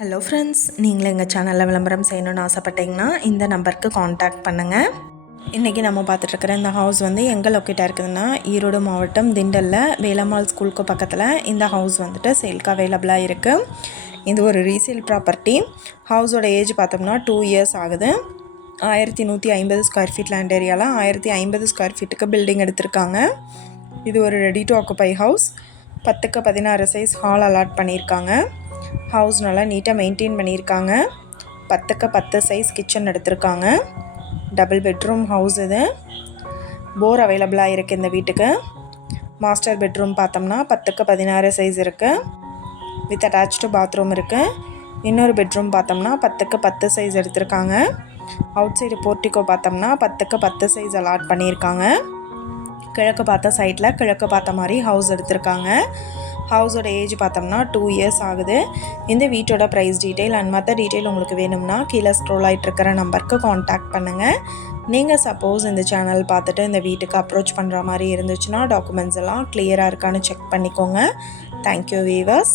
Hello friends நீங்களும் எங்கள் சேனலில் விளம்பரம் செய்யணும்னு ஆசைப்பட்டீங்கன்னா இந்த நம்பருக்கு காண்டாக்ட் பண்ணுங்கள் இன்றைக்கி நம்ம பார்த்துட்ருக்குற இந்த ஹவுஸ் வந்து எங்கே லொக்கேட்டாக இருக்குதுன்னா ஈரோடு மாவட்டம் திண்டலில் வேலம்மாள் ஸ்கூலுக்கு பக்கத்தில் இந்த ஹவுஸ் வந்துட்டு சேல்க்கு அவைலபிளாக இருக்குது இது ஒரு ரீசேல் ப்ராப்பர்ட்டி ஹவுஸோட ஏஜ் பார்த்தோம்னா டூ இயர்ஸ் ஆகுது. ஆயிரத்தி நூற்றி ஐம்பது ஸ்கொயர் ஃபீட் லேண்ட் ஏரியாவில் ஆயிரத்தி ஐம்பது ஸ்கொயர் ஃபீட்டுக்கு பில்டிங் எடுத்திருக்காங்க. இது ஒரு ரெடி டு ஆக்குப்பை ஹவுஸ் பத்துக்கு பதினாறு சைஸ் ஹால் அலாட் பண்ணியிருக்காங்க. ஹவுஸ் நல்லா நீட்டாக மெயின்டைன் பண்ணியிருக்காங்க. பத்துக்கு பத்து சைஸ் கிச்சன் எடுத்திருக்காங்க. டபுள் பெட்ரூம் ஹவுஸ் இது. போர் அவைலபிளாக இருக்குது இந்த வீட்டுக்கு. மாஸ்டர் பெட்ரூம் பார்த்தோம்னா பத்துக்கு பதினாறு சைஸ் இருக்குது வித் அட்டாச்சு பாத்ரூம் இருக்குது இன்னொரு பெட்ரூம் பார்த்தோம்னா பத்துக்கு பத்து சைஸ் எடுத்திருக்காங்க. அவுட் சைடு போர்ட்டிக்கோ பார்த்தோம்னா பத்துக்கு பத்து சைஸ் அலாட் பண்ணியிருக்காங்க. கிழக்கு பார்த்த சைட்டில் கிழக்கு பார்த்த மாதிரி ஹவுஸ் எடுத்திருக்காங்க. ஹவுஸோட ஏஜ் பார்த்தோம்னா டூ இயர்ஸ் ஆகுது. இந்த வீட்டோட ப்ரைஸ் டீட்டெயில் அண்ட் மற்ற டீட்டெயில் உங்களுக்கு வேணும்னா கீழே ஸ்க்ரோல் ஆகிட்டு இருக்கிற நம்பருக்கு காண்டாக்ட் பண்ணுங்கள் நீங்கள் சப்போஸ் இந்த சேனல் பார்த்துட்டு இந்த வீட்டுக்கு அப்ரோச் பண்ணுற மாதிரி இருந்துச்சுன்னா டாக்குமெண்ட்ஸ் எல்லாம் கிளியராக இருக்கான்னு செக் பண்ணிக்கோங்க. Thank you viewers